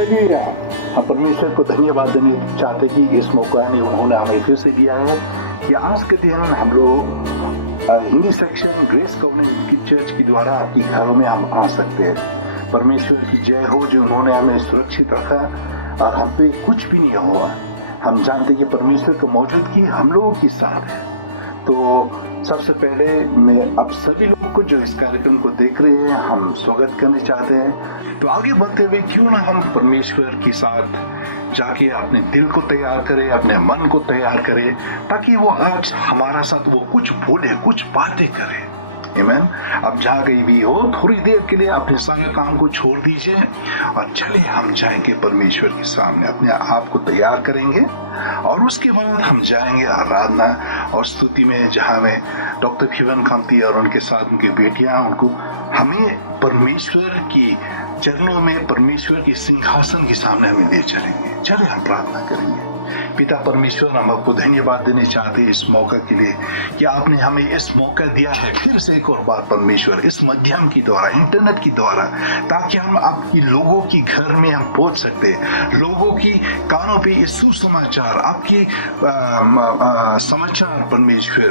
Hallelujah. हम परमेश्वर को धन्यवाद देने चाहते कि इस मौका ने उन्होंने हमें फिर से दिया है कि आज के दिन हम लोग हिंदी सेक्शन ग्रेस कॉन्वेंट की चर्च के द्वारा आपके घरों में हम आ सकते हैं। परमेश्वर की जय हो जो उन्होंने हमें सुरक्षित रखा और हम पे कुछ भी नहीं हुआ। हम जानते कि परमेश्वर की मौजूदगी हम लोगों के साथ है। तो सबसे पहले मैं अब सभी लोगों को जो इस कार्यक्रम को देख रहे हैं हम स्वागत करना चाहते हैं। तो आगे बढ़ते हुए क्यों ना हम परमेश्वर के साथ जाके अपने दिल को तैयार करें, अपने मन को तैयार करें, ताकि वो आज हमारा साथ वो कुछ बोले, कुछ बातें करे। आमीन। अब जहाँ कहीं भी हो थोड़ी देर के लिए अपने सारे काम को छोड़ दीजिए और चलिए हम जाएंगे परमेश्वर के सामने, अपने आप को तैयार करेंगे और उसके बाद हम जाएंगे आराधना और स्तुति में, जहाँ में डॉक्टर खिवन कांति और उनके साथ उनकी बेटियां उनको हमें परमेश्वर की चरणों में, परमेश्वर के सिंहासन के सामने हमें ले चलेंगे। चलिए हम प्रार्थना करेंगे। पिता परमेश्वर, हम आपको धन्यवाद देने चाहते हैं इस मौका के लिए कि आपने हमें इस मौका दिया है फिर से एक और बार परमेश्वर, इस माध्यम के द्वारा, इंटरनेट के द्वारा, ताकि हम आपकी लोगों की घर में हम पहुंच सकते, लोगों की कानों पे ये सुसमाचार, आपकी समाचार परमेश्वर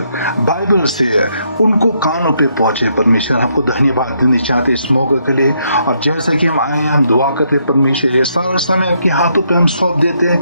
बाइबल से उनको कानों पे पहुंचे। परमेश्वर आपको धन्यवाद देने चाहते इस मौके के लिए। और जैसा कि हम आए हम दुआ करते परमेश्वर, ये सारा समय आपके हाथों पे हम सौंप देते हैं।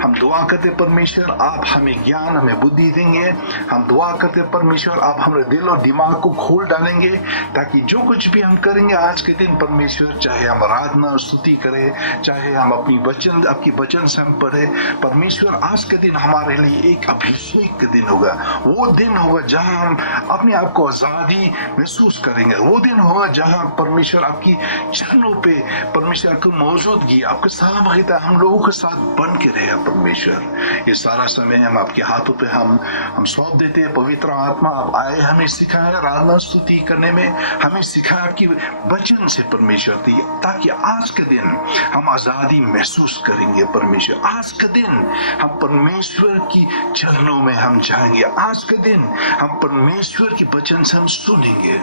हम दुआ करते परमेश्वर आप हमें ज्ञान, हमें बुद्धि देंगे। हम दुआ करते परमेश्वर आप हमारे दिल और दिमाग को खोल डालेंगे, ताकि जो कुछ भी हम करेंगे आज के दिन परमेश्वर, चाहे हम आराधना और स्तुति करें, चाहे हम अपनी वचन, आपकी वचन से हम पढ़े परमेश्वर, आज के दिन हमारे लिए एक अभिषेक का दिन होगा। वो दिन होगा जहां हम अपने आप को आजादी महसूस करेंगे। वो दिन होगा जहां परमेश्वर आपकी चरणों पे परमेश्वर आपकी मौजूदगी, आपके सहभागिता हम लोगों के साथ बन के रहे। परमेश्वर ये सारा समय हम आपके हाथों पे हम सौंप देते हैं। पवित्र आत्मा आप आए, हमें सिखाए आराधना स्तुति करने में, हमें सिखाए आपकी वचन से परमेश्वर, ताकि आज के दिन हम आजादी महसूस करेंगे। परमेश्वर आज के दिन हम परमेश्वर की चरणों में हम जाएंगे। आज के दिन हम परमेश्वर की वचन से हम सुनेंगे।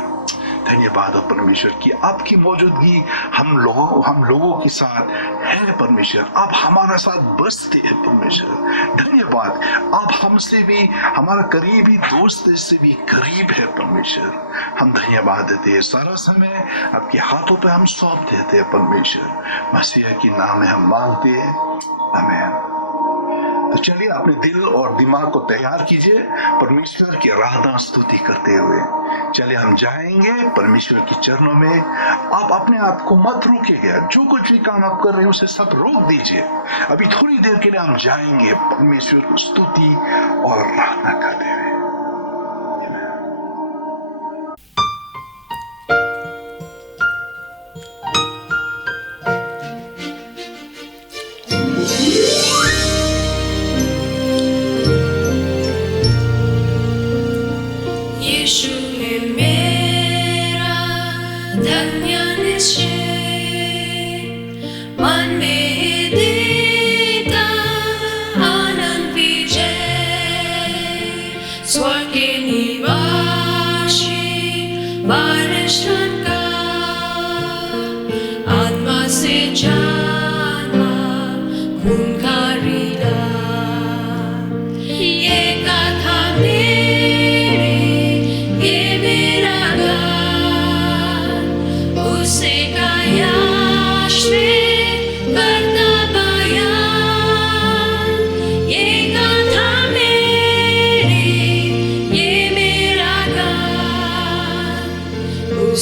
धन्यवाद हो परमेश्वर की आपकी मौजूदगी हम लोगों के साथ है। परमेश्वर आप हमारा साथ बसते हैं। परमेश्वर धन्यवाद, आप हमसे भी, हमारा करीबी दोस्त से भी करीब है। परमेश्वर हम धन्यवाद देते हैं। सारा समय आपके हाथों पे हम सौंप देते हैं। परमेश्वर मसीह के नाम में हम मांगते हैं, आमीन। तो चलिए अपने दिल और दिमाग को तैयार कीजिए परमेश्वर की आराधना स्तुति करते हुए। चलिए हम जाएंगे परमेश्वर के चरणों में। आप अपने आप को मत रोकिएगा, जो कुछ भी काम आप कर रहे हैं उसे सब रोक दीजिए। अभी थोड़ी देर के लिए हम जाएंगे परमेश्वर को स्तुति और आराधना करते हुए।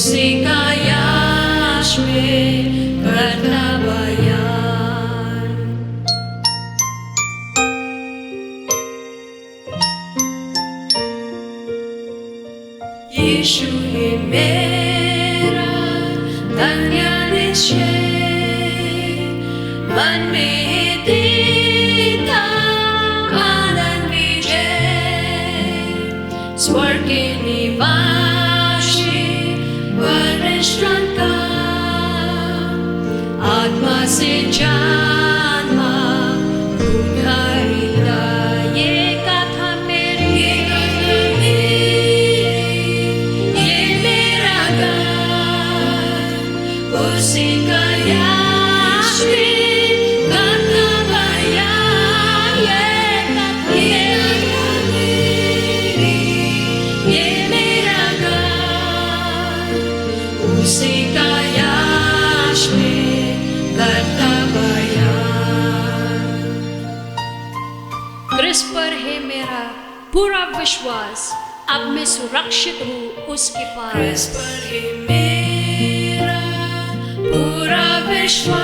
Usikaya क्रिस पर है मेरा पूरा विश्वास, अब मैं सुरक्षित हूँ उसके पास। क्रिस पर है मेरा पूरा विश्वास,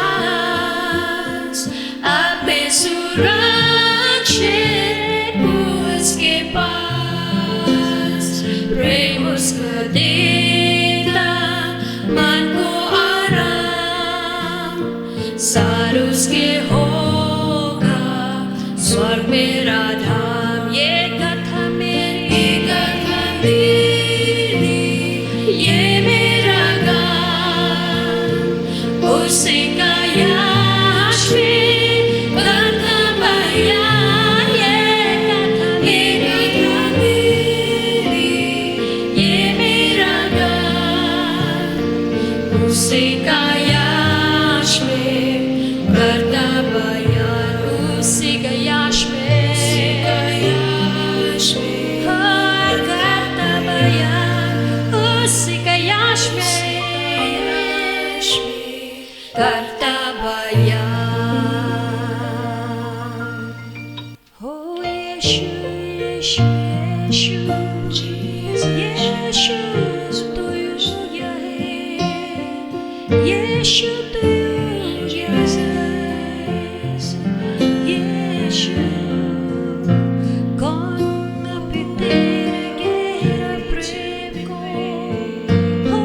अब मैं सुरक्षित हूँ उसके पास। प्रेम उसका देता मन को आराम, सार उसके होगा स्वर्ग मेरा धाम। ये कथा मेरी, ये मेरा गान, उसी का यश में कथा बयान। ये कथा मेरी, ये मेरा गान, उसी का यश में करता बयान। उसी का यश में करता बयान, उसी का यश में करता बयान। हो यीशु यीशु यीशु यीशु तू है, यीशु तू है, यीशु कौन अभी तेरे गहरा प्रेम को, हो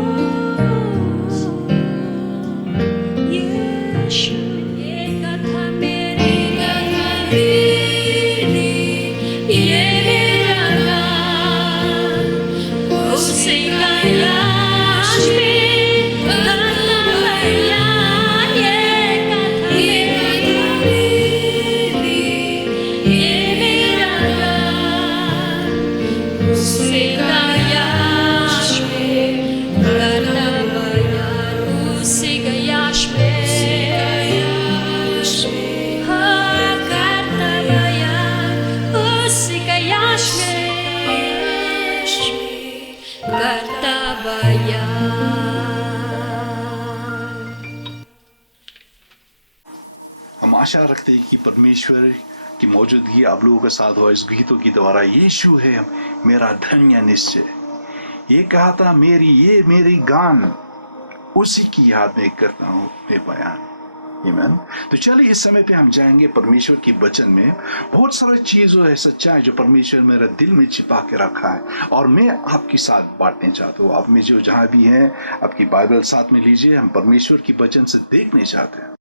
यीशु। ये कथा मेरी, ये मेरा गान, उसी का यश में करता बयान। ये कथा मेरी, ये मेरा गान, उसी का यश में करता बयान। उसी का यश में करता बयान, उसी का यश में करता बयान। हम आशा रखते हैं कि परमेश्वर की मौजूदगी आप लोगों के साथ हो इस गीतों की द्वारा। यीशु है मेरा धन्य निश्चय, ये कहा था ये मेरी गान, उसी की याद में करता हूँ मैं बयान। आमीन। तो चलिए इस समय पे हम जाएंगे परमेश्वर की वचन में। बहुत सारी चीजों है, सच्चाई जो परमेश्वर मेरे दिल में छिपा के रखा है और मैं आपके साथ बांटने चाहता हूँ। आप में जो जहां भी हैं आपकी बाइबल साथ में लीजिए, हम परमेश्वर की वचन से देखने चाहते हैं।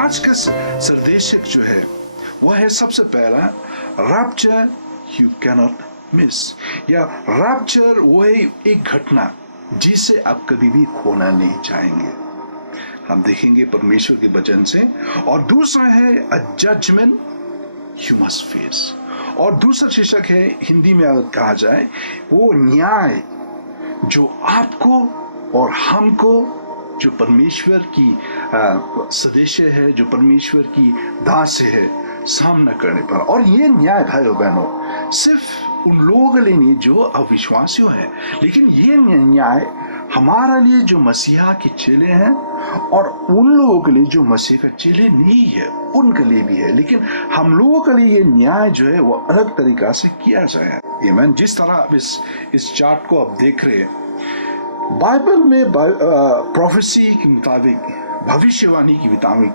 आज का संदेशक जो है वह है सबसे पहला रैप्चर यू कैनॉट मिस, या रैप्चर वो है एक घटना जिसे आप कभी भी खोना नहीं चाहेंगे। हम देखेंगे परमेश्वर के वचन से। और दूसरा है अ जजमेंट यू मस्ट फेस, और दूसरा शीर्षक है हिंदी में अगर कहा जाए वो न्याय जो आपको और हमको, जो परमेश्वर की सदस्य है, जो परमेश्वर की दास है, सामना करने पर। और ये न्याय भाइयों बहनों सिर्फ उन लोगों के लिए नहीं जो अविश्वासियों हैं, लेकिन ये न्याय हमारे लिए जो मसीहा के चेले हैं और उन लोगों के लिए जो मसीह का चेले नहीं है उनके लिए भी है। लेकिन हम लोगों के लिए ये न्याय जो है वो अलग तरीका से किया जाए। आमीन। जिस तरह आप इस चार्ट को आप देख रहे हैं, बाइबल में प्रोफेसी के मुताबिक, भविष्यवाणी के मुताबिक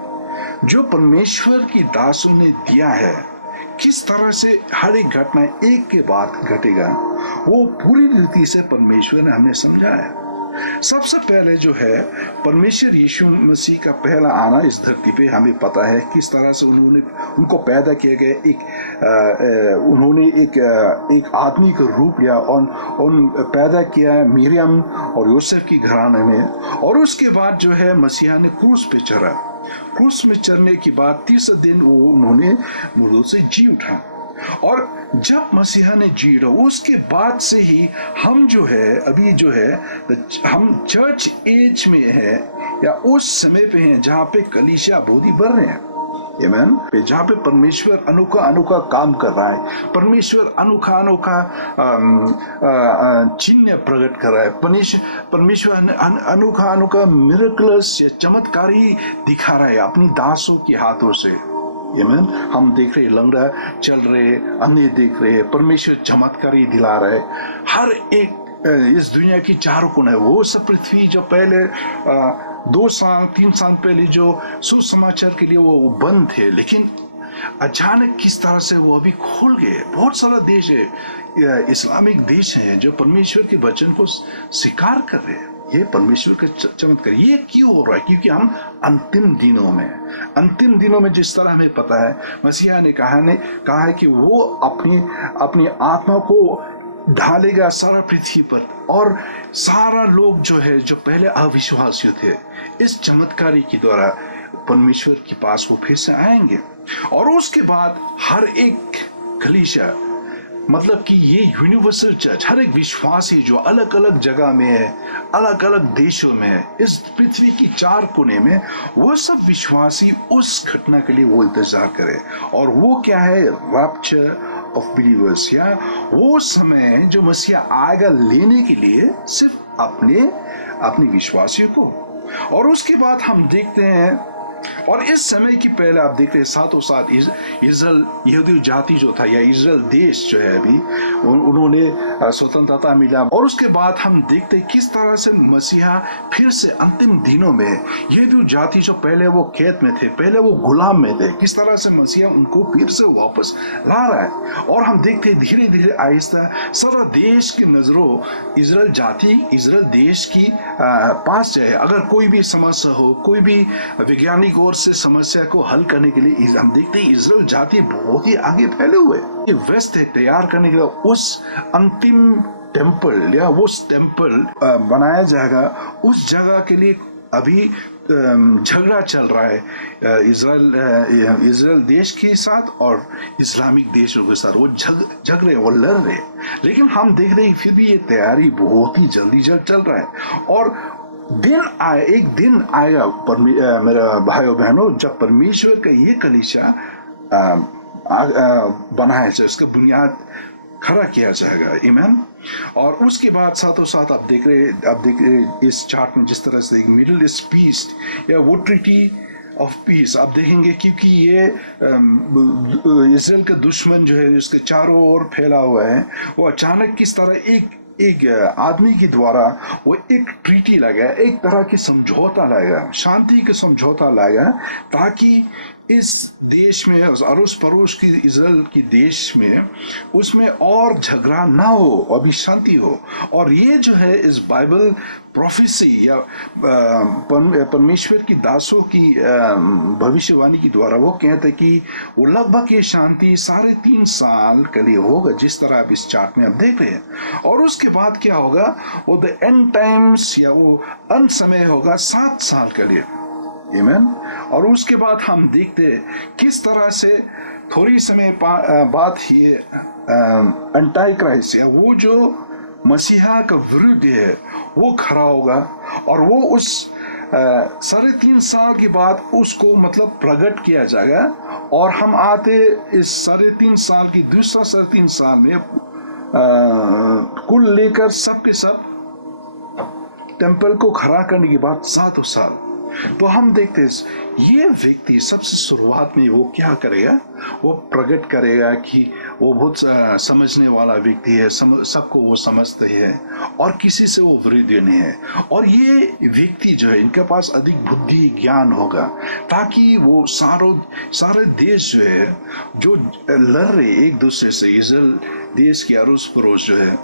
जो परमेश्वर की दासों ने दिया है, किस तरह से हर एक घटना एक के बाद घटेगा, वो पूरी रीति से परमेश्वर ने हमें समझाया। सबसे पहले जो है परमेश्वर यीशु मसीह का पहला आना इस धरती पे हमें पता है किस तरह से उनको पैदा किया गया। उन्होंने एक आदमी का रूप लिया और पैदा किया मरियम और यूसुफ की घराने में। और उसके बाद जो है मसीहा ने क्रूस पे चढ़ा। क्रूस में चढ़ने के बाद तीसरे दिन उन्होंने मुर्दों से जी उठा। और जब मसीहा ने जी उठा उसके बाद से ही हम जो है अभी जो है हम चर्च एज में है या उस समय पे हैं जहाँ पे कलीसिया बहुत ही बढ़ रहे हैं। आमीन। जहाँ पे परमेश्वर अनोखा काम कर रहा है, परमेश्वर अनोखा चिन्ह प्रकट कर रहा है, परमेश्वर अनोखा मिरेकल्स या चमत्कारी दिखा रहा है अपनी दासों के हाथों से। आमीन। हम देख रहे लंगड़ा चल रहे, अन्य देख रहे, परमेश्वर चमत्कारी दिला रहा है। हर एक इस दुनिया की चारों कोने, वो सब पृथ्वी जो पहले 2 साल 3 साल पहले जो सुसमाचार के लिए वो बंद थे, लेकिन अचानक किस तरह से वो अभी खोल गए। बहुत सारा देश है, इस्लामिक देश है जो परमेश्वर के वचन को स्वीकार कर रहे हैं। ये परमेश्वर का चमत्कार। ये क्यों हो रहा है? क्योंकि हम अंतिम दिनों में जिस तरह हमें पता है मसीहा ने कहा है कि वो अपनी आत्मा को ढालेगा सारा पृथ्वी पर, और सारा लोग जो है जो पहले अविश्वासी थे इस चमत्कारी के द्वारा परमेश्वर के पास वो फिर से आएंगे। और उसके बाद हर एक कलीसिया, मतलब कि ये यूनिवर्सल चर्च, हर एक विश्वासी जो अलग अलग जगह में है, अलग अलग देशों में है, इस पृथ्वी की 4 कोने में, वो सब विश्वासी उस घटना के लिए वो इंतजार करे। और वो क्या है? रैप्चर ऑफ बिलीवर्स, या वो समय जो मसीहा आएगा लेने के लिए सिर्फ अपने विश्वासियों को। और उसके बाद हम देखते हैं, और इस समय की पहले आप देखते हैं साथों साथ इजराइल यहूदी जाति जो था या इजराइल देश जो है अभी उन्होंने स्वतंत्रता मिला। और उसके बाद हम देखते हैं किस तरह से मसीहा फिर से अंतिम दिनों में यहूदी जाति जो पहले वो कैद में थे, पहले वो गुलाम में थे, किस तरह से मसीहा उनको फिर से वापस ला रहा है। और हम देखते हैं धीरे धीरे आहिस्ता सारा देश की नजरों इजराइल जाति, इजराइल देश की पास जाए। अगर कोई भी समस्या हो, कोई भी वैज्ञानिक और से समस्या को हल करने के लिए हम देखते हैं इजराइल जाति बहुत ही आगे फैले हुए। ये वेस्ट है तैयार करने के लिए उस अंतिम टेम्पल या उस टेम्पल बनाया जाएगा, उस जगह के लिए अभी झगड़ा चल रहा है इजराइल देश के साथ और इस्लामिक देशों के साथ। वो झग रहे, वो लड़ रहे, लेकिन हम देख रहे हैं फिर भी ये तैयारी बहुत ही जल्दी चल रहा है। और एक दिन आएगा मेरा भाइयों बहनों जब परमेश्वर का ये कलीसिया बनाया जाए, उसका बुनियाद खड़ा किया जाएगा। आमीन। और उसके बाद साथों साथ आप देख रहे इस चार्ट में जिस तरह से मिडिल ईस्ट पीस या वो ट्रीटी ऑफ पीस आप देखेंगे, क्योंकि ये इजराइल का दुश्मन जो है उसके चारों ओर फैला हुआ है, वो अचानक किस तरह एक आदमी के द्वारा वो एक ट्रीटी लगाया, एक तरह की समझौता लाएगा, शांति का समझौता लाएगा, ताकि इस देश में अड़ोस पड़ोस की इजराइल की देश में उसमें और झगड़ा ना हो, अभी शांति हो। और ये जो है इस बाइबल प्रोफेसी या परमेश्वर की दासों की भविष्यवाणी के द्वारा वो कहते हैं कि वो लगभग ये शांति 3.5 साल के लिए होगा, जिस तरह आप इस चार्ट में आप देख रहे हैं। और उसके बाद क्या होगा? वो द एंड टाइम्स या वो अंत समय होगा 7 साल के लिए। आमीन। और उसके बाद हम देखते हैं किस तरह से थोड़ी समय बाद ही एंटाई क्राइस्ट या वो जो मसीहा का विरुद्ध है वो खड़ा होगा, और वो उस 3.5 साल के बाद उसको मतलब प्रकट किया जाएगा। और हम आते इस 3.5 साल की दूसरा 3.5 साल में कुल लेकर सब के सब टेम्पल को खड़ा करने के बाद 7 साल। तो हम देखते हैं ये व्यक्ति सबसे शुरुआत में वो क्या करेगा, वो प्रकट करेगा कि वो बहुत समझने वाला व्यक्ति है, सबको वो समझते हैं और किसी से वो विरोधी नहीं है। और ये व्यक्ति जो है इनके पास अधिक बुद्धि ज्ञान होगा ताकि वो सारे देश जो है जो लड़ रहे एक दूसरे से, इजराइल देश के अरोस पड़ोस जो है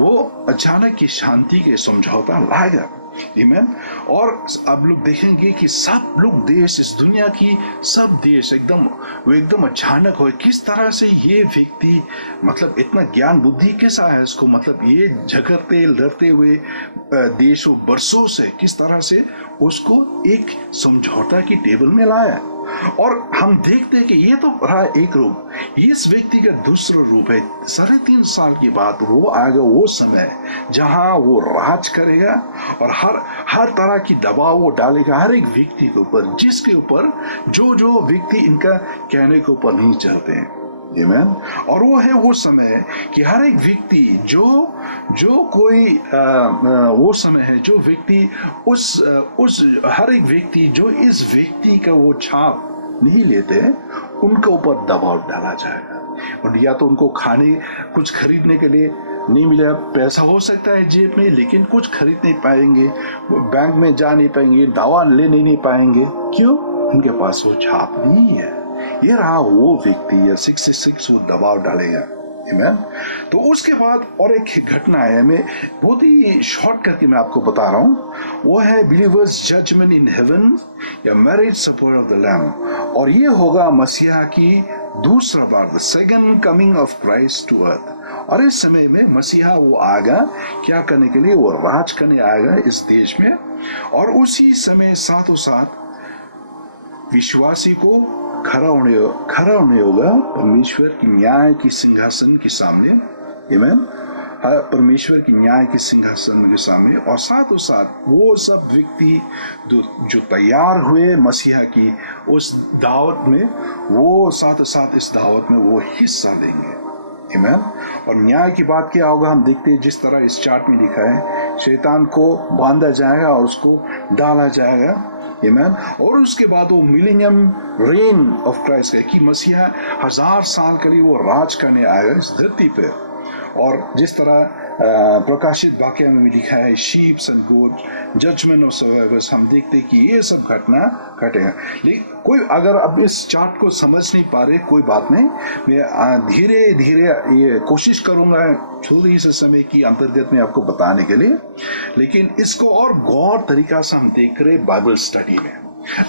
वो अचानक की शांति के समझौता लाएगा। आमीन। और आप लोग देखेंगे कि सब लोग देश, इस दुनिया की सब देश एकदम अचानक हो किस तरह से ये व्यक्ति मतलब इतना ज्ञान बुद्धि कैसा है इसको, मतलब ये झगड़ते लड़ते हुए देशों वर्षों से किस तरह से उसको एक समझौता की टेबल में लाया। और हम देखते हैं कि ये तो रहा एक रूप, इस व्यक्ति का दूसरा रूप है 3.5 साल की बात। वो आगे वो समय जहां वो राज करेगा और हर तरह की दबाव वो डालेगा हर एक व्यक्ति के ऊपर, जिसके ऊपर जो व्यक्ति इनका कहने के ऊपर नहीं चलते हैं। आमीन। और वो है वो समय कि हर एक व्यक्ति जो कोई वो समय है जो व्यक्ति उस हर एक व्यक्ति जो इस व्यक्ति का वो छाप नहीं लेते उनके ऊपर दबाव डाला जाएगा। और या तो उनको खाने कुछ खरीदने के लिए नहीं मिलेगा, पैसा हो सकता है जेब में लेकिन कुछ खरीद नहीं पाएंगे, बैंक में जा नहीं पाएंगे, दवा लेने नहीं पाएंगे। क्यों? उनके पास वो छाप नहीं है। ये रहा वो व्यक्ति, 66 वो दबाव डालेगा। आमीन। तो उसके बाद और एक घटना है, मैं बहुत ही शॉर्ट करके मैं आपको बता रहा हूँ, वो है बिलीवर्स जजमेंट इन हेवन या marriage supper of the lamb. और ये होगा मसीहा की दूसरा बार, the second coming of Christ to earth. और इस समय में मसीहा वो आएगा क्या करने के लिए, वो राज करने आएगा इस देश में। और उसी समय साथों साथ विश्वासी को खड़ा होने होगा परमेश्वर की न्याय की सिंहासन के सामने। आमीन। परमेश्वर की न्याय के सिंहासन के सामने। और साथों साथ वो सब व्यक्ति जो तैयार हुए मसीहा की उस दावत में, वो साथ साथ इस दावत में वो हिस्सा लेंगे। आमीन। और न्याय की बात क्या होगा, हम देखते हैं जिस तरह इस चार्ट में लिखा है, शैतान को बांधा जाएगा और उसको डाला जाएगा। आमीन। और उसके बाद वो मिलेनियम रेन ऑफ क्राइस्ट है कि मसीहा 1000 साल के लिए वो राज करने आएगा इस धरती पे। और जिस तरह प्रकाशित वाक्य में भी लिखा है, sheeps and goat, judgement of survivors, हम देखते हैं कि ये सब घटना घटेगा। लेकिन कोई अगर अब इस चार्ट को समझ नहीं पा रहे, कोई बात नहीं, मैं धीरे धीरे ये कोशिश करूंगा थोड़ी से समय की अंतर्गत में आपको बताने के लिए। लेकिन इसको और गौर तरीका से हम देख रहे बाइबल स्टडी में।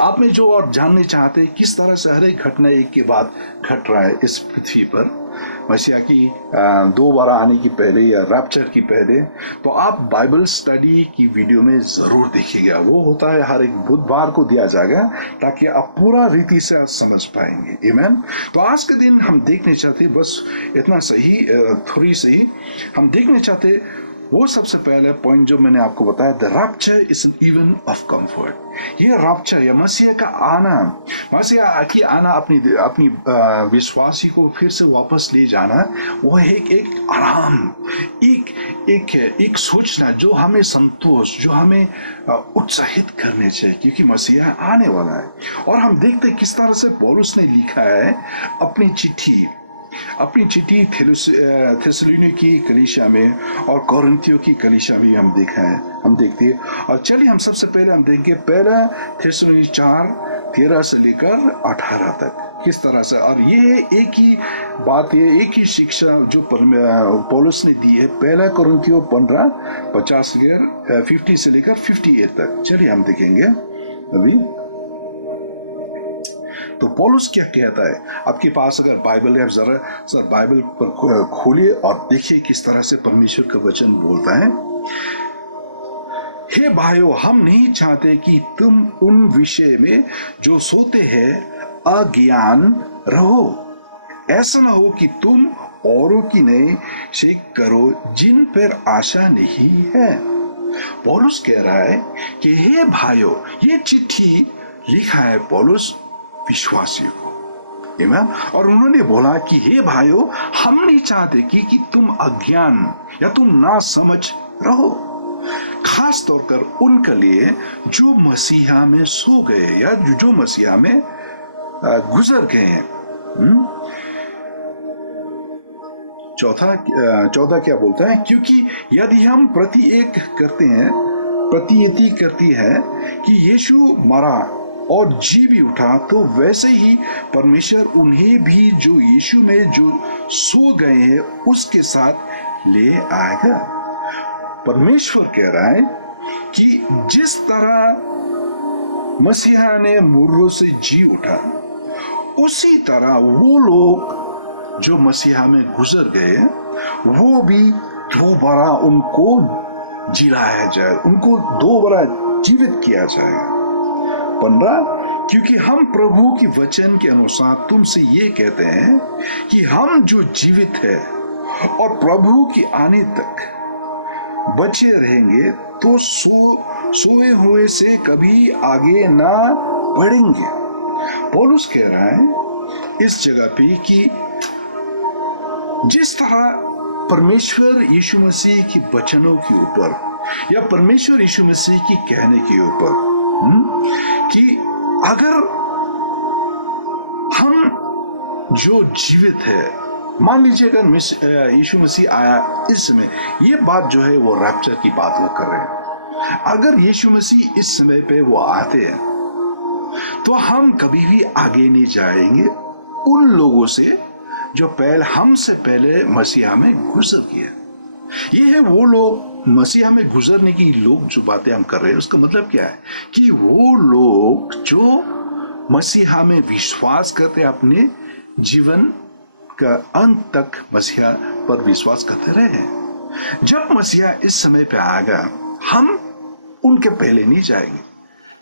आप में जो और जानने चाहते हैं किस तरह से हर एक घटना एक के बाद घट रहा है इस पृथ्वी पर मसीहा की दोबारा आने की पहले या रैप्चर की पहले, तो आप बाइबल स्टडी की वीडियो में जरूर देखिएगा। वो होता है हर एक बुधवार को दिया जाएगा ताकि आप पूरा रीति से आज समझ पाएंगे। आमीन। तो आज के दिन हम देखने चाहते बस इतना सही, थोड़ी सही हम देखने चाहते वो सबसे पहले पॉइंट जो मैंने आपको बताया, the rapture is an event of comfort. ये रैप्चर या मसीहा का आना, मसीहा की आना अपनी विश्वासी को फिर से वापस ले जाना, वो एक आराम, एक सोचना जो हमें संतोष, जो हमें उत्साहित करने चाहिए क्योंकि मसीहा आने वाला है। और हम देखते किस तरह से पौलुस ने लिखा है अपनी चिट्ठी थेसलोनिकी की कलीसिया में और कोरिन्थियों की कलीसिया में हम देखते हैं। और चलिए हम सबसे पहले हम देखेंगे पहला थेसलोनिकी 4:13 से लेकर 18 तक किस तरह से। और ये एक ही बात है, एक ही शिक्षा जो पौलुस ने दी है, पहला कोरिन्थियों 15:50 से लेकर 58 तक। चलिए हम देखेंगे अभी। तो पौलुस क्या कहता है, आपके पास अगर बाइबल है आप जरा सर बाइबल पर खोलिए और देखिए किस तरह से परमेश्वर का वचन बोलता है। हे भाइयों, हम नहीं चाहते कि तुम उन विषय में जो सोते हैं अज्ञान रहो। ऐसा ना हो कि तुम औरों की नए शेख करो जिन पर आशा नहीं है। पौलुस कह रहा है कि हे भाइयों, ये चिट्ठी लिखा है पौलुस विश्वासियों को। आमीन। और उन्होंने बोला कि हे भाइयों, हम नहीं चाहते कि तुम अज्ञान या तुम ना समझ रहो, खास तौर पर उनके लिए जो मसीहा में सो गए या जो मसीहा में गुजर गए हैं। चौथा क्या बोलता है? क्योंकि यदि हम प्रतियति करती है कि यीशु मरा और जी भी उठा, तो वैसे ही परमेश्वर उन्हें भी जो यीशु में जो सो गए हैं उसके साथ ले आएगा। परमेश्वर कह रहा है कि जिस तरह मसीहा ने मुर्दों से जी उठा, उसी तरह वो लोग जो मसीहा में गुजर गए वो भी दोबारा उनको जिलाया जाए, उनको दोबारा जीवित किया जाए। 15, क्योंकि हम प्रभु की वचन के अनुसार तुमसे ये कहते हैं कि हम जो जीवित है और प्रभु की आने तक बचे रहेंगे तो सोए हुए से कभी आगे ना बढ़ेंगे। पौलुस कह रहा है इस जगह पे कि जिस तरह परमेश्वर यीशु मसीह की वचनों के ऊपर या परमेश्वर यीशु मसीह की कहने के ऊपर कि अगर हम जो जीवित है, मान लीजिए अगर यीशु मसीह आया इस समय, ये बात जो है वो रैप्चर की बात वो कर रहे हैं। अगर यीशु मसीह इस समय पे वो आते हैं तो हम कभी भी आगे नहीं जाएंगे उन लोगों से जो हमसे पहले मसीहा में गुजर गए। ये है वो लोग, मसीहा में गुजरने की लोग जो बातें हम कर रहे हैं, उसका मतलब क्या है कि वो लोग जो मसीहा में विश्वास करते हैं, अपने जीवन का अंत तक मसीहा पर विश्वास करते रहे हैं। जब मसीहा इस समय पे आएगा, हम उनके पहले नहीं जाएंगे,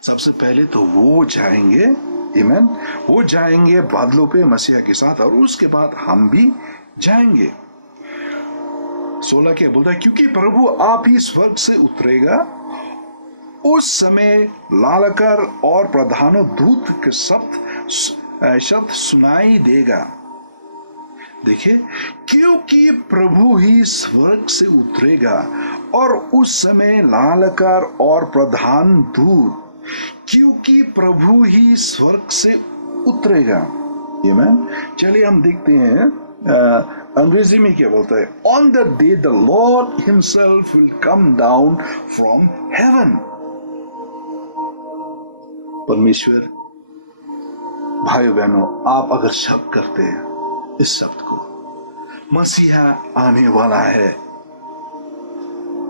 सबसे पहले तो वो जाएंगे। आमीन। वो जाएंगे बादलों पे मसीहा के साथ, और उसके बाद हम भी जाएंगे। 16 क्या बोलता है? क्योंकि प्रभु आप ही स्वर्ग से उतरेगा, उस समय लालकर और प्रधानों दूत के शब्द सुनाई देगा। देखिए, क्योंकि प्रभु ही स्वर्ग से उतरेगा और उस समय लालकर और प्रधान दूत, क्योंकि प्रभु ही स्वर्ग से उतरेगा। आमीन। चलिए हम देखते हैं अंग्रेजी में क्या बोलता है? On the day the Lord himself will come down from heaven. परमेश्वर, भाइयों बहनों, आप अगर शब्द करते हैं इस शब्द को, मसीहा आने वाला है,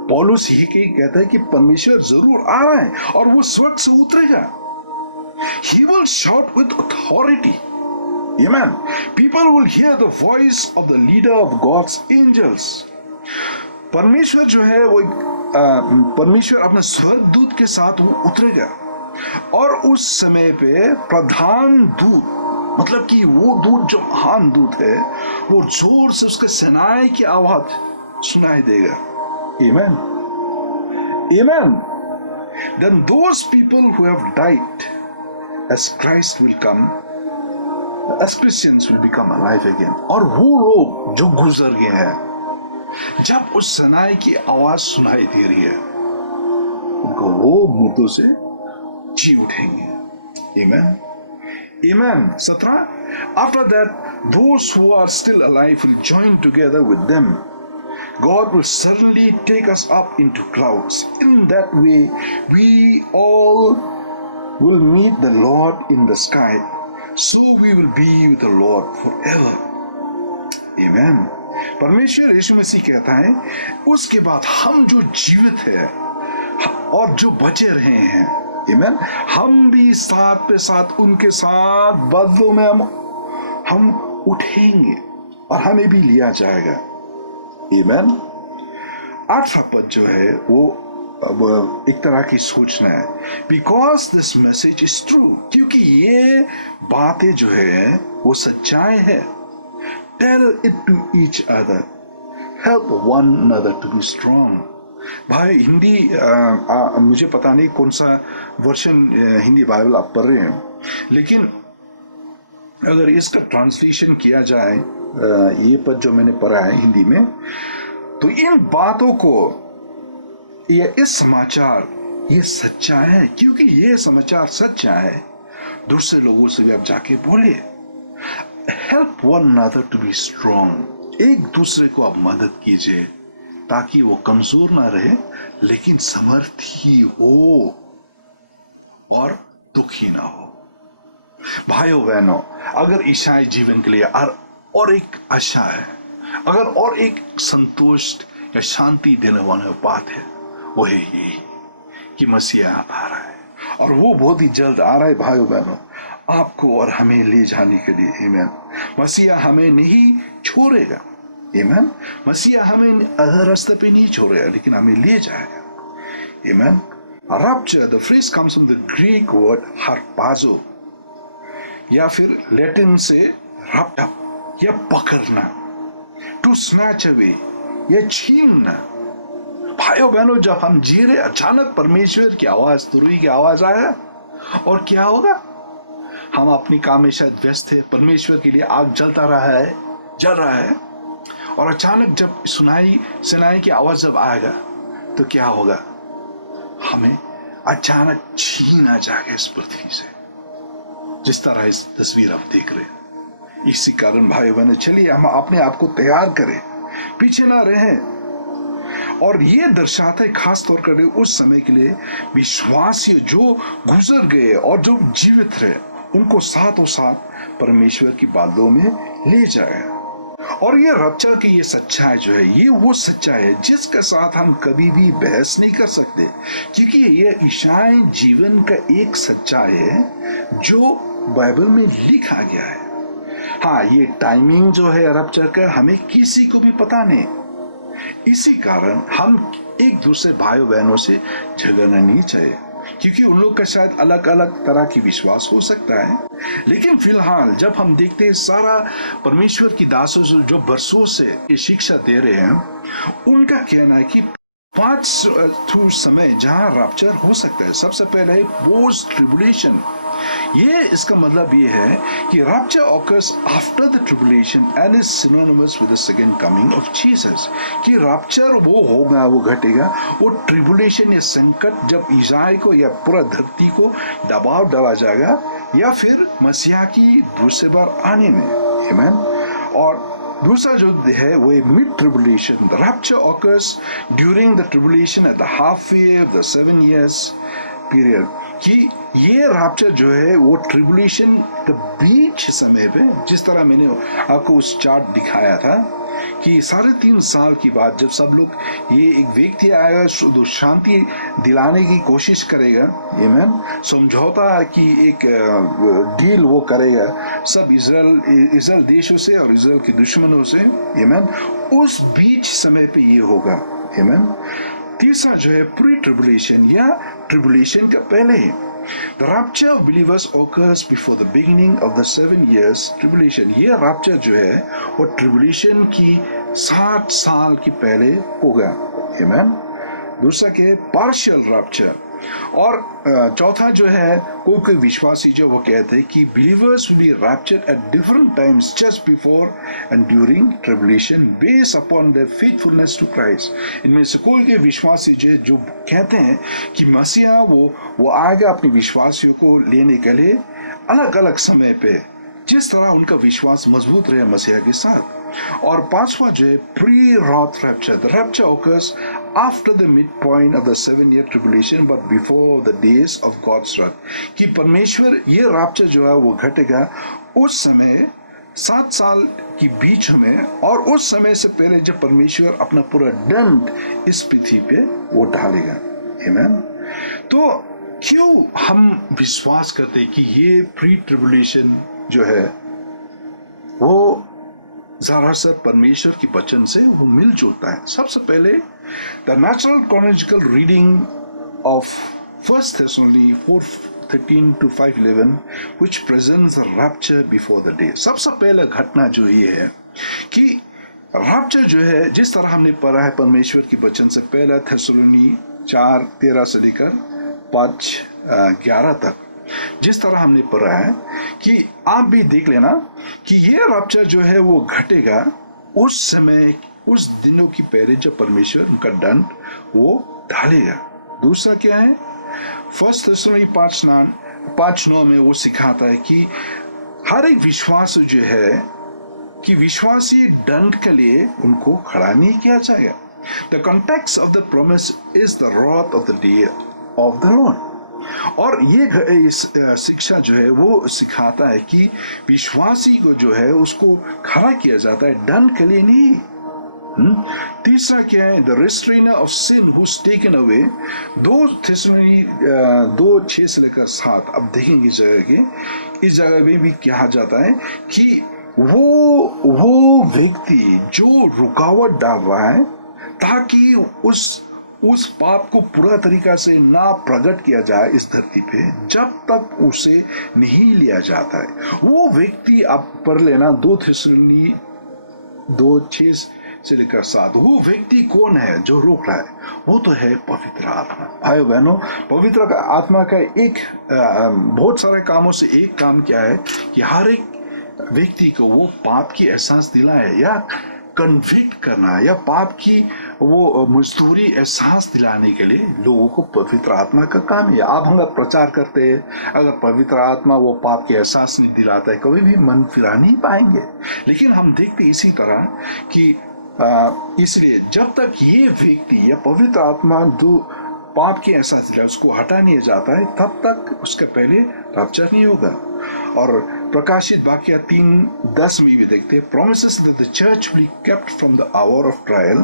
पौलुस ये कहता है कि परमेश्वर जरूर आ रहा है और वो स्वर्ग से उतरेगा। He will shout with authority. Amen. People will hear the voice of the leader of God's angels. परमेश्वर जो है वो परमेश्वर अपने स्वर्गदूत के साथ वो उतरेगा, और उस समय पे प्रधान दूत, मतलब कि वो दूत जो महान दूत है, वो जोर से उसके सेनाएं की आवाज सुनाई देगा। Amen. Amen. Then those people who have died as Christ will come, as Christians will become alive again. और वो लोग जो गुजर गए हैं, जब उस सनाई की आवाज सुनाई दे रही है, उनको वो मुर्दों से जी उठेंगे। Amen. Amen. 17. After that, those who are still alive will join together with them. God will certainly take us up into clouds. In that way, we all will meet the Lord in the sky. So we will be with the Lord forever. Amen. परमेश्वर यीशु मसीह कहता है, उसके बाद हम जो जीवित है और जो बचे रहे हैं, Amen, हम भी साथ पे साथ उनके साथ बादलों में हम उठेंगे और हमें भी लिया जाएगा। Amen. 8वां पद जो है वो एक तरह की सोचना है, because this message is true, क्योंकि ये बातें जो है वो सच्चाई है। Tell it to each other, help one another to be strong. भाई हिंदी मुझे पता नहीं कौन सा वर्षन हिंदी बाइबल आप पढ़ रहे हैं, लेकिन अगर इसका ट्रांसलेशन किया जाए ये पद जो मैंने पढ़ा है हिंदी में, तो इन बातों को, ये इस समाचार ये सच्चा है, क्योंकि ये समाचार सच्चा है। दूसरे लोगों से भी आप जाके बोले, help one another to be strong, एक दूसरे को आप मदद कीजिए ताकि वो कमजोर ना रहे लेकिन समर्थी हो और दुखी ना हो। भाइयों बहनों, अगर ईसाई जीवन के लिए और एक आशा है, अगर और एक संतोष या शांति देने वाली बात है, वो है ये कि मसीहा आ रहा है और वो बहुत ही जल्द आ रहा है। भाइयों बहनों, आपको और हमें ले जाने के लिए। आमीन। मसीहा हमें नहीं छोड़ेगा। आमीन। मसीहा हमें रास्ते पे नहीं छोड़ेगा, लेकिन हमें ले जाएगा। आमीन। Rapture, the phrase comes from the Greek word harpazo, या फिर लैटिन से रप्ट, या पकड़ना, टू स्नैच अवे, या छीनना। भाइयों बहनों, जब हम जी रहे, अचानक परमेश्वर की आवाज, तुरही की आवाज आया, और क्या होगा? हम अपनी काम में शायद व्यस्त है, परमेश्वर के लिए आग जल रहा है, और अचानक जब सुनाई की आवाज जब आएगा, तो क्या होगा? हमें अचानक छीना जाएगा इस पृथ्वी से, जिस तरह इस तस्वीर आप देख रहे हैं। इसी कारण भाई बहन, चलिए हम अपने आप को तैयार करें, पीछे ना रहें। और ये दर्शाता है खास तौर पर उस समय के लिए विश्वासी जो गुजर गए और जो जीवित रहे, उनको साथों साथ परमेश्वर की बातों में ले जाए। और ये रप्चर की ये सच्चाई जो है, ये वो सच्चाई है जिसके साथ हम कभी भी बहस नहीं कर सकते, क्योंकि ये ईसाई जीवन का एक सच्चाई है जो बाइबल में लिखा गया है। हाँ, ये टाइमिंग जो है रप्चर का हमें किसी को भी पता नहीं। इसी कारण हम एक दूसरे भाइयों बहनों से झगड़ना नहीं चाहिए, क्योंकि उन लोग का शायद अलग अलग तरह की विश्वास हो सकता है। लेकिन फिलहाल जब हम देखते हैं सारा परमेश्वर की दासों जो बरसों से ये शिक्षा दे रहे हैं, उनका कहना है कि 5 समय जहां रप्चर हो सकता है। सबसे पहले पोस्ट ट्रिबुलेशन, ये इसका मतलब ये है कि rupture occurs after the tribulation and is synonymous with the second coming of Jesus. कि रप्चर वो होगा, वो घटेगा, वो ट्रिबुलेशन या संकट जब ईसाई को या पूरा धरती को दबाव डाला जाएगा, या फिर मसीहा की दूसरी बार आने में। आमीन। और दूसरा जो है वो mid tribulation. The rupture occurs during the tribulation at the half way of the 7 years period. कि ये रप्चर जो है वो ट्रिबुलेशन के बीच समय पे, जिस तरह मैंने आपको उस चार्ट दिखाया था कि 3.5 साल की बाद जब सब लोग, ये एक व्यक्ति आएगा तो शांति दिलाने की कोशिश करेगा, आमीन, समझौता की एक डील वो करेगा सब इजराइल देशों से और इजराइल के दुश्मनों से, आमीन। उस बीच समय पे ये होगा, आमीन। तीसरा जो है प्री ट्रिबुलेशन या ट्रिबुलेशन का पहले ही। The rapture of believers occurs before the beginning of the 7 years tribulation. ये rapture जो है वो ट्रिबुलेशन की 60 साल की पहले होगा। Amen. दूसरा के पार्शियल रप्चर। और चौथा जो है कोई विश्वासी जो वो कहते हैं कि believers will be raptured at different times just before and during tribulation based upon their faithfulness to Christ. इनमें से कोई के विश्वासी जो कहते हैं कि मसीहा वो आएगा अपने विश्वासियों को लेने के लिए अलग अलग समय पे, जिस तरह उनका विश्वास मजबूत रहे मसीहा के साथ। और पांचवा जो है pre wrath rapture. The rapture occurs after the midpoint of the 7-year tribulation but before the days of God's wrath। कि परमेश्वर ये रैप्चर जो है वो घटेगा उस समय 7 साल की बीच में, और उस समय से पहले जब परमेश्वर अपना पूरा दंड इस पृथ्वी पे वो डालेगा। आमीन। तो क्यों हम विश्वास करते हैं कि ये प्री ट्रिबुलेशन जो है वो जरा सा परमेश्वर की वचन से वो मिल जुलता है? सबसे पहले the natural chronological reading of 1 Thessalonians 4:13 to 5:11 which presents the rapture before the day। सबसे पहला घटना जो ये है कि रैप्चर जो है, जिस तरह हमने पढ़ा है परमेश्वर की वचन से, पहला थेसलोनी 4:13 से लेकर 5:11 तक, जिस तरह हमने पढ़ा है कि आप भी देख लेना कि ये रैप्चर जो है वो घटेगा उस समय, उस दिनों की पहले जब परमेश्वर उनका दंड वो ढालेगा। दूसरा क्या है, फर्स्ट थेसलोनी 5:9 में वो सिखाता है कि हर एक विश्वास जो है कि विश्वासी दंड के लिए उनको खड़ा नहीं किया जाएगा। The context of the promise is the wrath of the day of the Lord. और ये शिक्षा जो है वो सिखाता है कि विश्वासी को जो है उसको खड़ा किया जाता है, दंड के लिए नहीं। तीसरा क्या है, the restrainer of sin who's taken away. 2 Thessalonians 2:6 से लेकर 7, अब देखेंगे जगह के, इस जगह में भी कहा जाता है कि वो व्यक्ति जो रुकावट डाल रहा है ताकि उस पाप को पूरा तरीका से ना प्रकट किया जाए इस धरती पे, जब तक उसे नहीं लिया जाता है, वो व्यक्ति आप पढ़ लेना 2 थेसलोनी 2:6 से लेकर 7। वो व्यक्ति कौन है जो रोक रहा है? वो तो है पवित्र आत्मा। भाई बहनों, पवित्र आत्मा का एक बहुत सारे कामों से एक काम क्या है कि हर एक व्यक्ति को वो पाप की एहसास दिलाए, या कन्विक्ट करना, या पाप की वो मजदूरी एहसास दिलाने के लिए लोगों को पवित्र आत्मा का काम है। आप हम प्रचार करते हैं, अगर पवित्र आत्मा वो पाप के एहसास नहीं दिलाता है, कभी भी मन फिरा नहीं पाएंगे। लेकिन हम देखते इसी तरह कि इसलिए जब तक ये व्यक्ति या पवित्र आत्मा जो पाप के एहसास दिलाए उसको हटा नहीं जाता है, तब तक उसके पहले रैप्चर नहीं होगा। और प्रकाशित वाक्य 3:10 में भी देखते हैं, promises that the church will be kept from the hour of trial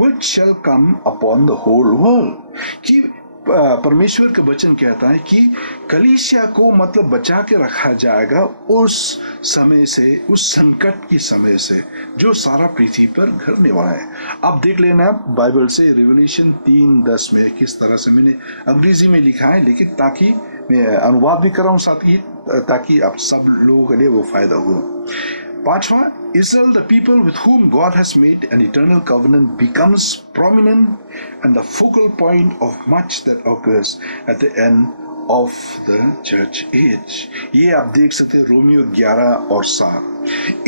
which shall come upon the whole world। कि परमेश्वर का वचन कहता है कि कलीसिया को मतलब बचा के रखा जाएगा उस समय से, उस संकट की समय से जो सारा पृथ्वी पर घटने वाला है। आप देख लेना बाइबल से, रिवलेशन 3:10 में किस तरह से, मैंने अंग्रेजी में लिखा है लेकिन ताकि मैं अनुवाद भी कर रहा हूँ साथ ही, ताकि आप सब लोगों के लिए वो फायदा हो। 5वां, Israel, the people with whom God has made an eternal covenant, becomes prominent and the focal point of much that occurs at the end of the church age। ये आप देख सकते हैं रोमियो 11 और 7।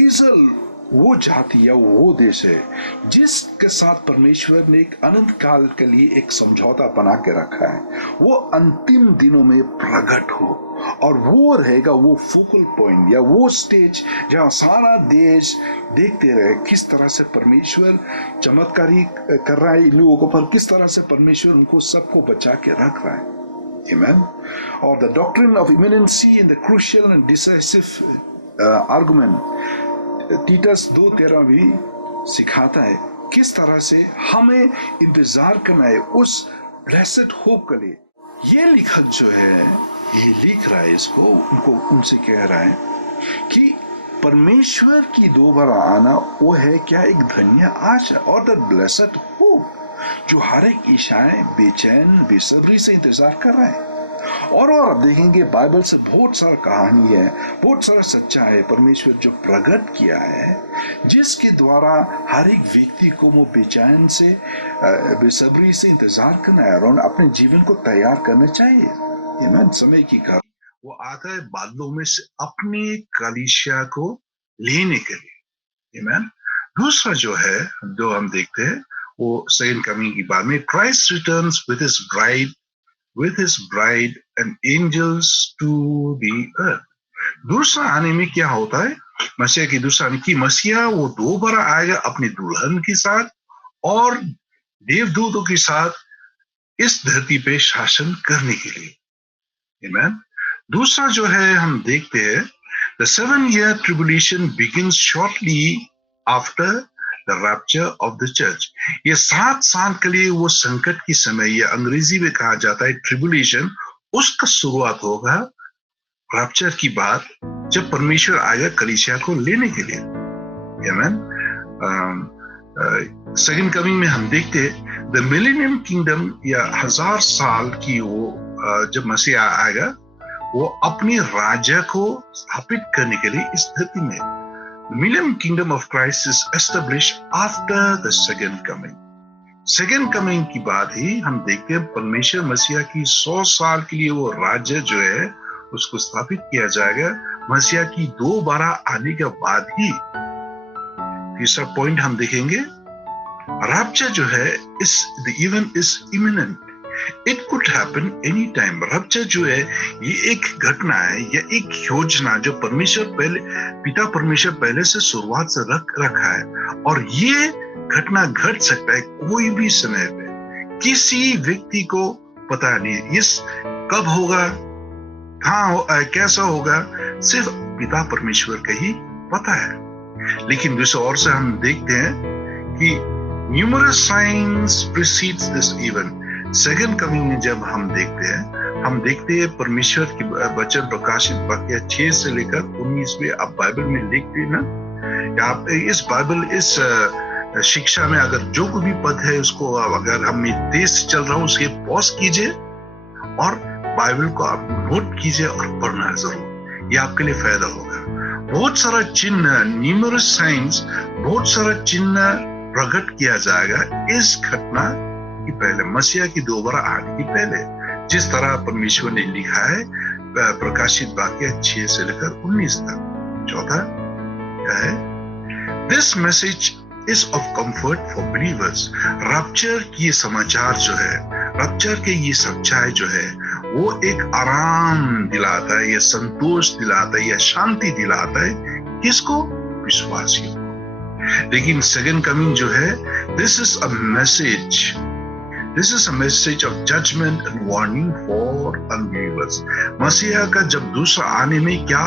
इज़राइल वो जाति या वो देश है जिसके साथ परमेश्वर ने एक अनंत काल के लिए एक समझौता बना के रखा है, वो अंतिम दिनों में प्रकट हो, और वो रहेगा वो फोकल पॉइंट या वो स्टेज जहां सारा देश देखते रहे किस तरह से परमेश्वर चमत्कारी कर रहा है इन लोगों को, पर किस तरह से परमेश्वर उनको सबको बचा के रख रहा है। Amen। और the doctrine of imminency and the crucial and decisive argument, तीतस 2:13 भी सिखाता है किस तरह से हमें इंतजार करना है उस ब्लेसेड होप के लिए। ये लेखक जो है, ये लिख रहा है इसको, उनसे कह रहा है कि परमेश्वर की दोबारा आना वो है क्या, एक धन्य आशा और द ब्लेसेड होप जो हर एक ईसाई बेचैन बेसब्री से इंतजार कर रहा है। और आप देखेंगे बाइबल से बहुत सारा कहानी है, बहुत सारा सच्चा है परमेश्वर जो प्रकट किया है, जिसके द्वारा हर एक व्यक्ति को वो बेचैन से बेसब्री से इंतजार करना है और अपने जीवन को तैयार करना चाहिए। ईमान समय की कर वो आता है बादलों में से अपनी कलीसिया को लेने के लिए। ईमान दूसरा जो है जो हम देखते हैं वो सेकंड कमिंग की बात में, Christ returns with his bride and angels to the earth। दूसरा आने में क्या होता है, मसीह की दूसरा आने की, मसीहा वो दोबारा आएगा अपनी दुल्हन के साथ और देवदूतों के साथ इस धरती पे शासन करने के लिए। आमीन। दूसरा जो है हम देखते हैं, the 7-year tribulation begins shortly after the rapture of the church। ये 7 साल के लिए वो संकट की समय, या अंग्रेजी में कहा जाता है ट्रिबुलेशन, उसका शुरुआत होगा रैप्चर की बात, जब परमेश्वर आएगा कलीसिया को लेने के लिए। आमीन। सेकंड कमिंग में हम देखते हैं द मिलेनियम किंगडम, या 1000 साल की वो जब मसीह आएगा वो अपने राज्य को स्थापित करने के लिए इस धरती में। Million kingdom of Christ is establish after the second coming. Second coming की बात ही हम देखते हैं परमेश्वर मसीहा की 100 साल के लिए वो राज्य जो है उसको स्थापित किया जाएगा मसीहा की दोबारा आने के बाद ही। तीसरा पॉइंट हम देखेंगे, रैप्चर जो है the event is imminent, it could happen any time. Rapture जो है ये एक घटना है या एक योजना जो पिता परमेश्वर पहले से शुरुआत से रखा है, और ये घटना घट सकता है कोई भी समय पे, किसी व्यक्ति को पता नहीं इस कब होगा, कैसा होगा, सिर्फ पिता परमेश्वर का ही पता है। लेकिन दूसरी ओर से हम देखते हैं कि numerous science precedes this event. Second coming में जब हम देखते हैं परमेश्वर की वचन प्रकाशित वाक्य 6 से लेकर 19 में आप बाइबल में देखते हैं ना, आप इस शिक्षा में अगर जो कोई भी पद है उसको अगर हम तेज से चल रहा हूं उसके पॉज कीजिए और बाइबल को आप नोट कीजिए और पढ़ना जरूर, ये आपके लिए फायदा होगा। बहुत सारा चिन्ह, न्यूमरस साइंस, बहुत सारा चिन्ह प्रकट किया जाएगा इस घटना की पहले, मसीहा की दोबारा आने की पहले, जिस तरह परमेश्वर ने लिखा है प्रकाशित वाक्य 6 से लेकर 19 तक। चौथा क्या है, this message is of comfort for believers. Rapture की समाचार जो है, रैप्चर के ये सच्चाई जो है वो एक आराम दिलाता है या संतोष दिलाता है या शांति दिलाता है, किसको? विश्वासियों को। लेकिन सेकंड कमिंग जो है, this is a message of judgement and warning for unbelievers. मसीहा का जब दूसरा आने में क्या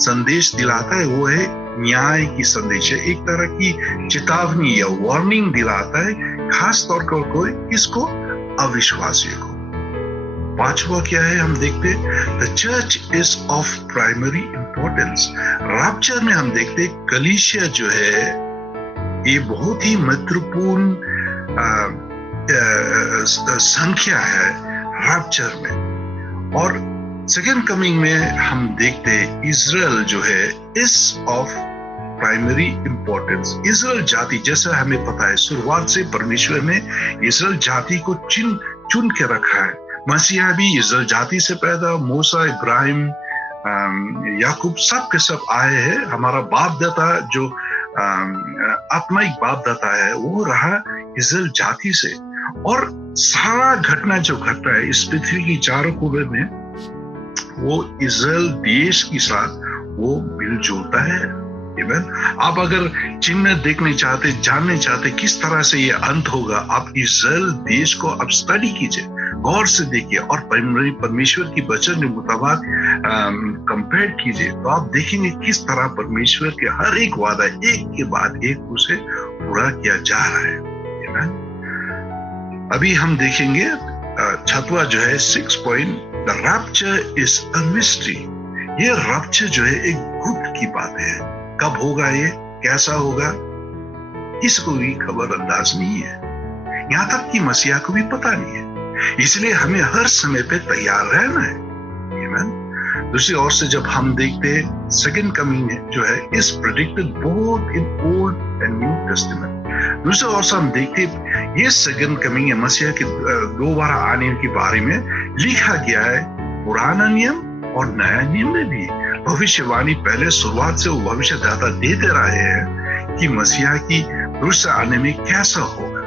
संदेश दिलाता है, वो है न्याय की संदेश है, एक तरह की चेतावनी या वार्निंग दिलाता है, खास तौर पर कोई किसको? अविश्वासियों को। पांचवा क्या है हम देखते हैं, the church is of primary importance. Rapture में हम देखते हैं कलीसिया जो है ये बहुत ही महत्वपूर्ण संख्या है रैप्चर में। और सेकेंड कमिंग में हम देखते हैं इजराइल जो है is of primary importance. Israel जाति, जैसा हमें पता है शुरुआत से परमेश्वर ने इजराइल जाति को चुन के रखा है। मसीहा भी इजराइल जाति से पैदा, मूसा, इब्राहिम, याकूब सब के सब आए हैं। हमारा बाप दाता जो आत्मिक बाप दाता है वो रहा इजराइल जाति से। और सारा घटना जो घटना है इस पृथ्वी की चारों कोने में, वो इजराइल देश के साथ वो मिलजुलता है। आप अगर चिन्ह देखने चाहते, जानने चाहते किस तरह से ये अंत होगा, आप इजराइल देश को अब स्टडी कीजिए, गौर से देखिए और परमेश्वर की वचन के मुताबिक कंपेयर कीजिए, तो आप देखेंगे किस तरह परमेश्वर के हर एक वादा एक के बाद एक उसे पूरा किया जा रहा है। अभी हम देखेंगे छठवां जो है 6 point, the rapture is a mystery. ये रैप्चर जो है एक गुप्त की बात है, कब होगा, ये कैसा होगा, इसको भी खबर अंदाज नहीं है, यहां तक कि मसीहा को भी पता नहीं है। इसलिए हमें हर समय पे तैयार रहना है। दूसरी ओर से जब हम देखते हैं सेकंड कमिंग जो है इस predicted both in old and new testament. दूसरी ओर से हम देखते हैं ये सेकंड कमिंग है मसीहा के दोबारा आने के बारे में लिखा गया है पुराना नियम और नया नियम में भी। भविष्यवाणी पहले शुरुआत से वो भविष्यदाता देते रहे हैं कि मसीहा की दूसरा आने में कैसा होगा।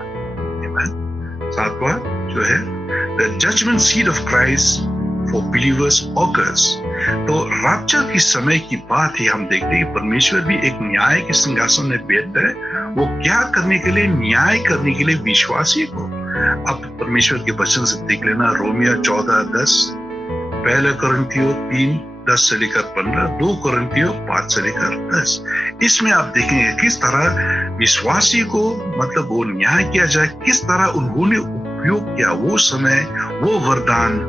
सातवां जो है the judgment seat of Christ for believers occurs। तो रैप्चर की समय की बात ही हम देखते हैं कि परमेश्वर भी एक न्याय के सिंहासन में बैठता है, वो क्या करने के लिए? न्याय करने के लिए विश्वासी को। अब परमेश्वर के वचन से देख लेना, रोमियो 14:10, 1 कोरिन्थियों 3:10 से लेकर 15, 2 कोरिन्थियों 5 से लेकर 10। इसमें आप देखेंगे किस तरह विश्वासी को मतलब वो न्याय किया जाए, किस तरह उन्होंने उपयोग किया वो समय, वो वरदान,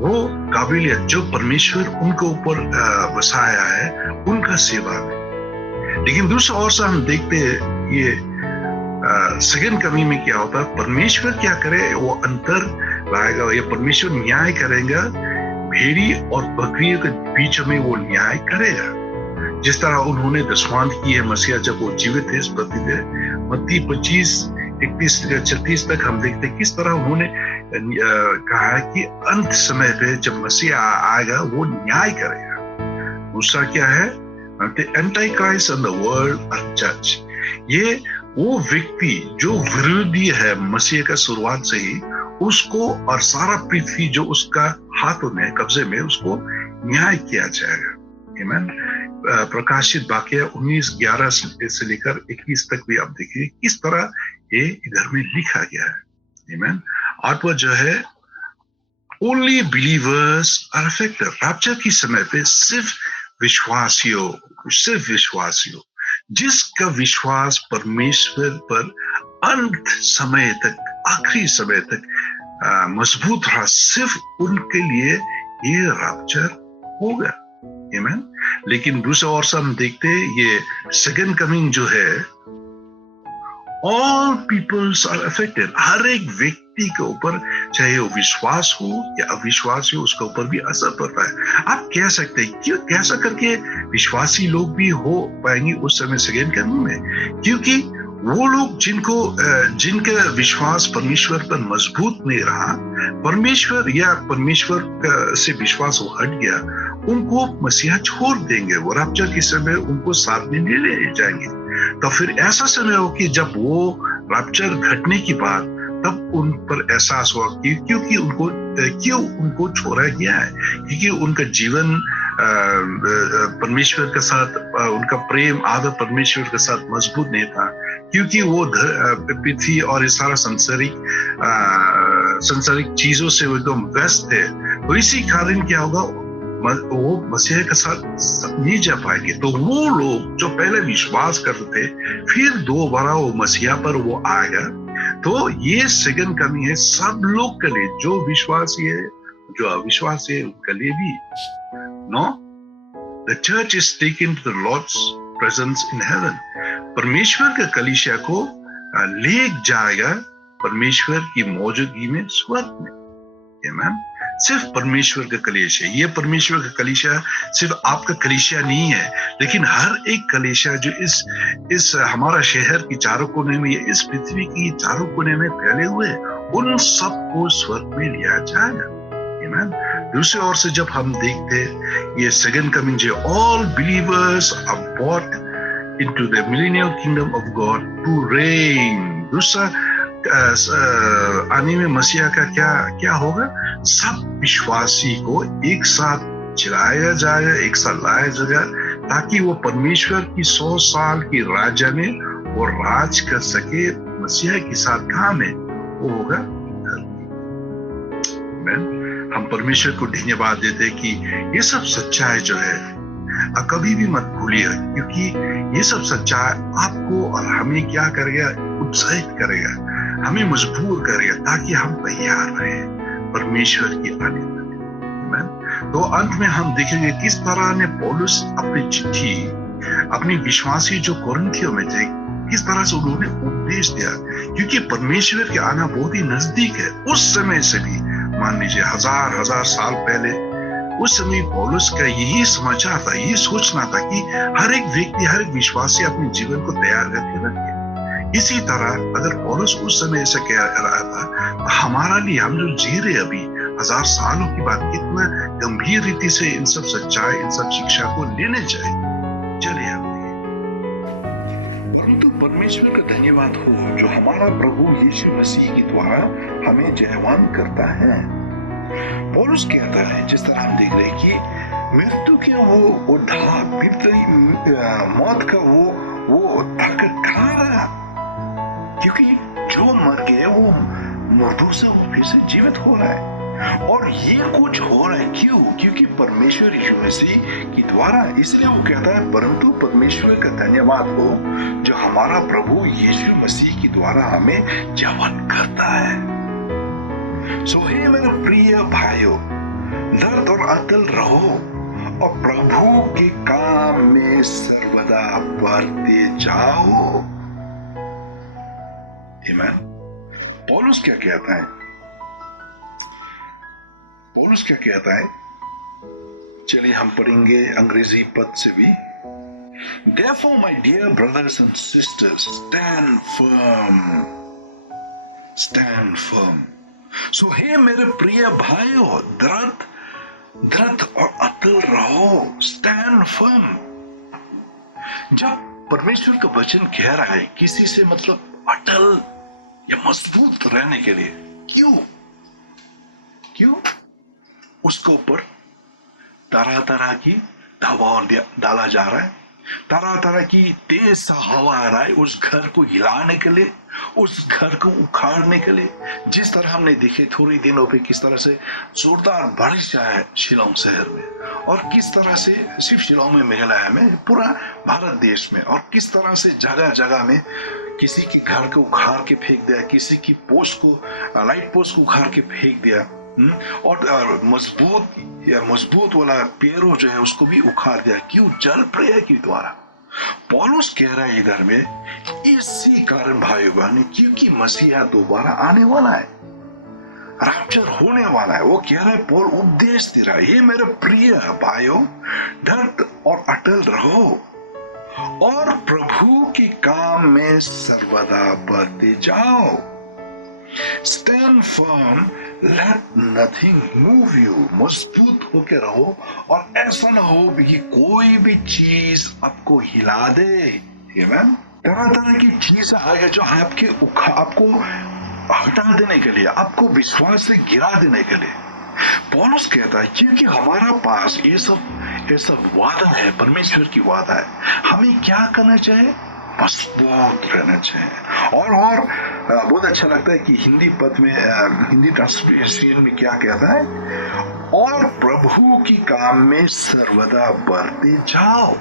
वो काबिलियत जो परमेश्वर उनके ऊपर बसाया है उनका सेवा में। लेकिन दूसरी ओर से हम देखते हैं ये सेकंड कमी में क्या होता है, परमेश्वर क्या करे, वो अंतर लाएगा या परमेश्वर न्याय करेगा, भेड़ी और बकरियों के बीच में वो न्याय करेगा। जिस तरह उन्होंने दृष्टांत किए मसीहा जब वो जीवित थे इस पृथ्वी पे, मत्ती 25:31-36 तक हम देखते हैं किस तरह उन्होंने कहा है कि अंत समय पे जब मसीहा आएगा वो न्याय करेगा। दूसरा क्या है? The Antichrist and the world are judged। ये वो व्यक्ति जो विरोधी है मसीह का शुरुआत से ही, उसको और सारा पृथ्वी जो उसका हाथों में कब्जे में, उसको न्याय किया जाएगा। आमीन। प्रकाशित वाक्य 19:11 से लेकर 21 तक भी आप देखिए किस तरह ये इधर में लिखा गया है। आमीन। और वो जो है only believers are affected. Rapture की समय पे सिर्फ विश्वासियों जिसका विश्वास परमेश्वर पर अंत समय तक, आखिरी समय तक मजबूत रहा, सिर्फ उनके लिए ये रैप्चर होगा। आमीन। लेकिन दूसरा ओर से हम देखते हैं ये सेकंड कमिंग जो है, ऑल पीपल्स आर अफेक्टेड। हर एक व्यक्ति के ऊपर, चाहे वो विश्वास हो या अविश्वास हो, उसके ऊपर भी असर पड़ता है। आप कह सकते हैं क्यों, कैसा करके विश्वासी लोग भी हो पाएंगे उस समय सेकंड कमिंग में? क्योंकि वो लोग जिनका विश्वास परमेश्वर पर मजबूत नहीं रहा, परमेश्वर से विश्वास वो हट गया, उनको मसीहा छोड़ देंगे। वो रैप्चर के समय उनको साथ में ले जाएंगे। तो फिर ऐसा समय हो कि जब वो रैप्चर घटने की बात, तब उन पर एहसास हुआ कि क्यों उनको छोड़ा गया है, क्योंकि उनका जीवन परमेश्वर के साथ, उनका प्रेम आदर परमेश्वर के साथ मजबूत नहीं था, क्योंकि वो पृथ्वी और ये सारा संसारिक चीजों से वो एकदम व्यस्त थे। तो इसी कारण क्या होगा, वो मसीह के साथ नहीं जा पाएंगे। तो वो लोग जो पहले विश्वास करते थे, फिर दोबारा वो मसीहा पर वो आएगा। तो ये सेकंड कमिंग है सब लोग के लिए, जो विश्वासी है, जो अविश्वासी है, उनके लिए भी। No, the church is taken to the Lord's presence in heaven. परमेश्वर के कलीसिया को ले जाएगा परमेश्वर की मौजूदगी में, स्वर्ग में। आमीन। सिर्फ परमेश्वर का कलीसिया, ये परमेश्वर का कलीसिया सिर्फ आपका कलीसिया नहीं है, लेकिन हर एक कलीसिया जो इस हमारा शहर की चारों कोने में, इस पृथ्वी की चारों कोने में फैले हुए, उन सबको स्वर्ग में लिया जाएगा। आमीन। दूसरी ओर से जब हम देखते ये सेकंड कमिंग, जो all believers are bought into the millennial kingdom of God to reign. दूसरा आने में मसीहा का क्या होगा? सब विश्वासी को एक साथ चिलाया जाएगा, एक साथ लाया जाएगा, ताकि वो परमेश्वर की 100 साल की राज्य में वो राज कर सके। मसीहा के साथ कहाँ में वो होगा? हम परमेश्वर को धन्यवाद देते हैं कि ये सब सच्चाई जो है कभी भी मत भूलिए, क्योंकि ये सब सच्चाई आपको और हमें क्या करेगा? उत्साहित करेगा, हमें मजबूर करेगा, ताकि हम तैयार रहें परमेश्वर की आने तक। तो अंत में हम देखेंगे किस तरह ने पौलुस अपनी चिट्ठी अपनी विश्वासी जो कोरिन्थियों में थे, किस तरह से उन्होंने उपदेश दिया, क्योंकि परमेश्वर के आना बहुत ही नजदीक है। उस समय से भी मान लीजिए हजार साल पहले, उस समय पौलुस का यही समाचार था, यही सोचना था कि हर एक व्यक्ति, हर एक विश्वासी अपने जीवन को तैयार करके रखे। इसी तरह अगर पौलुस उस समय ऐसा कह रहा था, तो हमारा लिए, हम जो जी रहे अभी 1000 सालों की बात, कितना गंभीर रीति से इन सब सच्चाई, इन सब शिक्षा को लेने चाहिए। चलिए परंतु परमेश्वर का धन्यवाद हो जो हमारा प्रभु यीशु मसीह के द्वारा हमें जयवान करता है। पौलुस कहता है, जिस तरह हम देख रहे हैं कि मृत्यु के वो ढाक, मौत का वो ताकत खा रहा, क्योंकि जो मर गए वो मुर्दों से वो फिर से जीवित हो रहा है। और ये कुछ हो रहा है क्यों? क्योंकि परमेश्वर यीशु मसीह के द्वारा। इसलिए वो कहता है, परंतु परमेश्वर का धन्यवाद हो जो हमारा प्रभु यीशु मसीह के द्वारा हमें जयवान करता है। सो हे मेरे प्रिय भाइयों, दर्द और अतल रहो और प्रभु के काम में सर्वदा बढ़ते जाओ। आमीन। पौलुस क्या कहता है? पौलुस क्या कहता है? चलिए हम पढ़ेंगे अंग्रेजी पद से भी। Therefore, my dear brothers and sisters, stand firm. Stand firm. So, हे मेरे प्रिय भाइयों, दृढ़ और अटल रहो. Stand firm. जब परमेश्वर का वचन कह रहा है किसी से मतलब अटल या मजबूत रहने के लिए, क्यों उसके ऊपर तरह तरह की दबाव डाला जा रहा है, तरह तरह की तेज सा हवा आ रहा है उस घर को हिलाने के लिए, उस घर को उखाड़ने के लिए. जिस तरह हमने देखे थोड़ी दिनों पे किस तरह से जोरदार बारिश आया है शिलोंग शहर में, और किस तरह से सिर्फ शिलोंग में, मेघालय में, पूरा भारत देश में, और किस तरह से जगह जगह में किसी के घर को उखाड़ के फेंक दिया, किसी की पोस्ट को, लाइट पोस्ट को उखाड़ के फेंक दिया, और मजबूत वाला पेड़ों जो है उसको भी उखाड़ दिया. क्यों? जल प्रलय के द्वारा. पौलुस कह रहा है इधर में इसी कारण भाइयों बहनों, क्योंकि मसीहा दोबारा आने वाला है, रैप्चर होने वाला है. वो कह रहा है, पौल उपदेश दे रहा है, ये मेरे प्रिय भाइयों, दृढ़ और अटल रहो और प्रभु के काम में सर्वदा बढ़ते जाओ. Stand firm, let nothing move you. मजबूत होकर रहो और ऐसा ना हो कि कोई भी चीज आपको हिला दे. Amen? तरह तरह की चीज आएगा जो आपको हटा देने के लिए, आपको विश्वास से गिरा देने के लिए. पौलुस कहता है क्योंकि हमारा पास ये सब वादा है, परमेश्वर की वादा है. हमें क्या करना चाहिए? मजबूत रहना चाहिए. और बहुत अच्छा लगता है कि हिंदी पद में, हिंदी ट्रांसलेशन में क्या कहता है? और प्रभु की काम में सर्वदा बढ़ते जाओ.